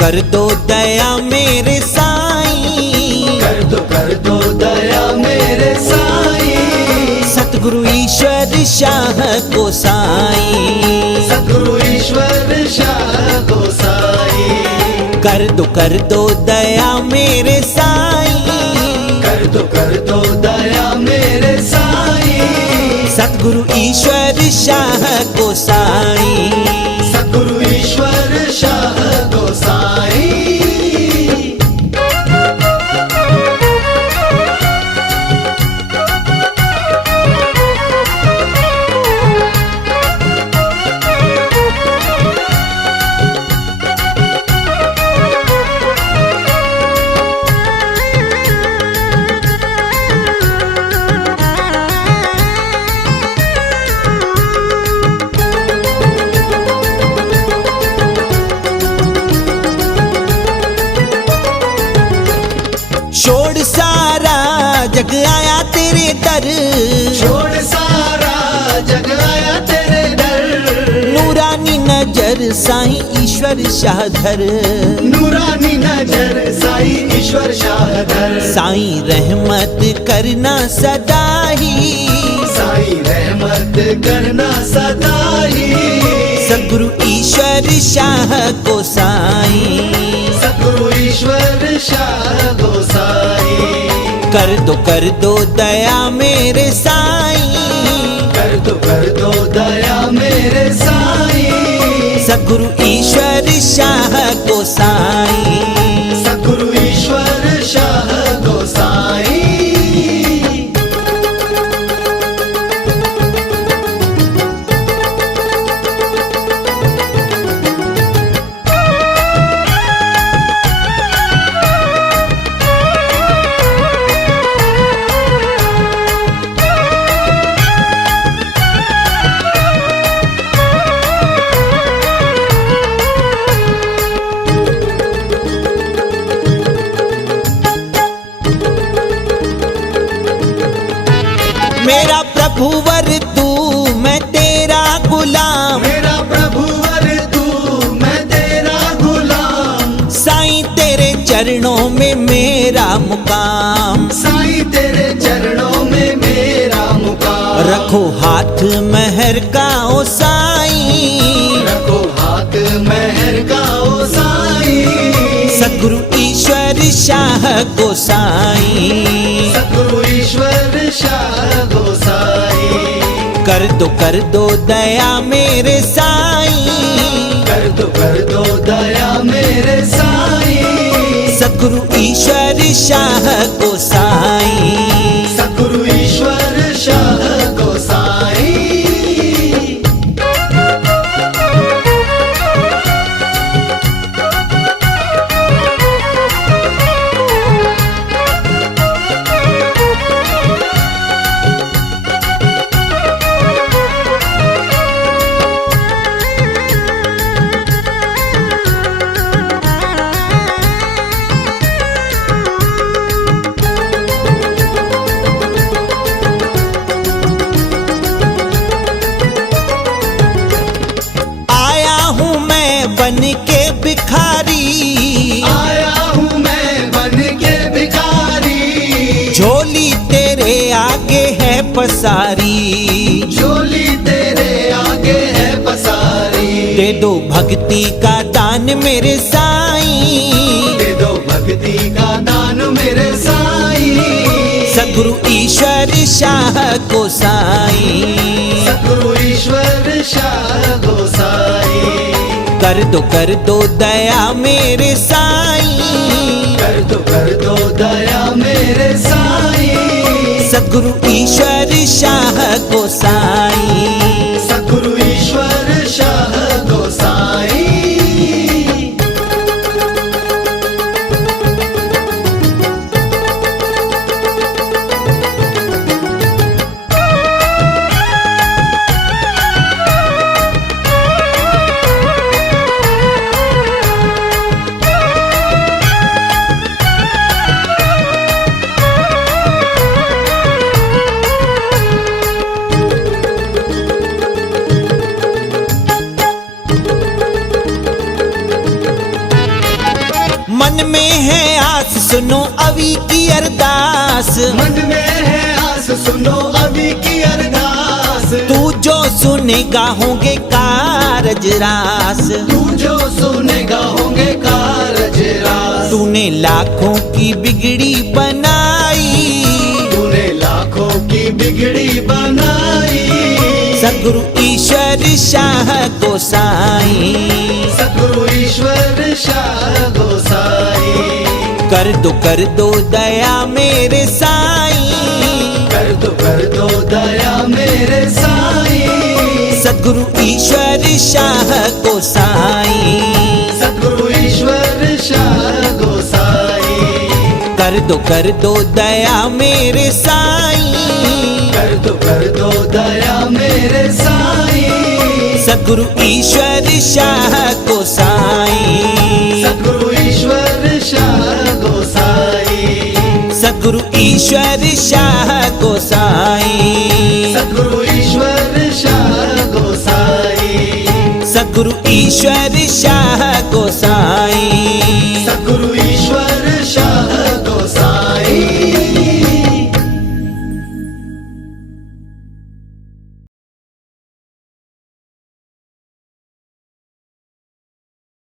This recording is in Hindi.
कर दो दया मेरे साईं, कर दो दया मेरे साईं। सतगुरु ईश्वर शाह को साईं, सतगुरु ईश्वर शाह को साईं। कर दो दया मेरे साईं, कर दो दया मेरे साईं। सतगुरु ईश्वर शाह को साईं, सतगुरु ईश्वर शाह को साईं। छोड़ सारा जग आया तेरे दर, छोड़ सारा जग आया तेरे दर। नूरानी नजर साईं ईश्वर शाहधर, नूरानी नजर साईं ईश्वर शाहधर। साईं रहमत करना सदा ही, साईं रहमत करना सदा ही। सतगुरु ईश्वर शाह को साईं, सतगुरु ईश्वर शाह को साईं। कर दो दया मेरे साईं, कर दो दया मेरे साईं। सतगुरु ईश्वर शाह को साईं, सतगुरु ईश्वर शाह को साईं। मेरा प्रभुवर तू मैं तेरा गुलाम, मेरा प्रभुवर तू मैं तेरा गुलाम। साईं तेरे चरणों में मेरा मुकाम, साईं तेरे चरणों में मेरा मुकाम। रखो हाथ महर का ओ साईं, रखो हाथ मेहर का ओ साईं। सतगुरु ईश्वर शाह को साईं, सतगुरु ईश्वर शाह को साईं। कर दो दया मेरे साईं, कर दो दया मेरे साईं। सतगुरु ईश्वर शाह को साईं, सतगुरु ईश्वर शाह को साईं। बन के भिखारी, आया हूँ मैं बन के भिखारी। झोली तेरे आगे है पसारी, झोली तेरे आगे है पसारी। दे दो भक्ति का दान मेरे साईं, दे दो भक्ति का दान मेरे साईं। सतगुरु ईश्वर शाह को साईं, सतगुरु ईश्वर शाह को साईं। कर दो दया मेरे साईं, कर दो दया मेरे साईं। सतगुरु ईश्वर शाह को साईं, सतगुरु ईश्वर शाह को साईं। सुनो अभी की अरदास, मन में है आस सुनो अभी की अरदास। तू जो सुनेगा होंगे कारज रास। तू जो सुनेगा होंगे कारज रास। तूने लाखों की बिगड़ी बनाई, तूने लाखों की बिगड़ी बनाई। सद्गुरु ईश्वर शाह गोसाई, सद्गुरु ईश्वर शाह गोसाई। कर दो दया मेरे साईं, कर दो दया मेरे साईं। सद्गुरु ईश्वर शाह गोसाई, सद्गुरु ईश्वर शाह गोसाई। कर दो दया मेरे साईं, कर दो दया मेरे साईं। सद्गुरु ईश्वर शाह गोसाई, सद्गुरु ईश्वर शाह गोसाई। सद्गुरु ईश्वर शाह गोसाई, सद्गुरु ईश्वर शाह गोसाई। सद्गुरु ईश्वर शाह गोसाई, सद्गुरु ईश्वर शाह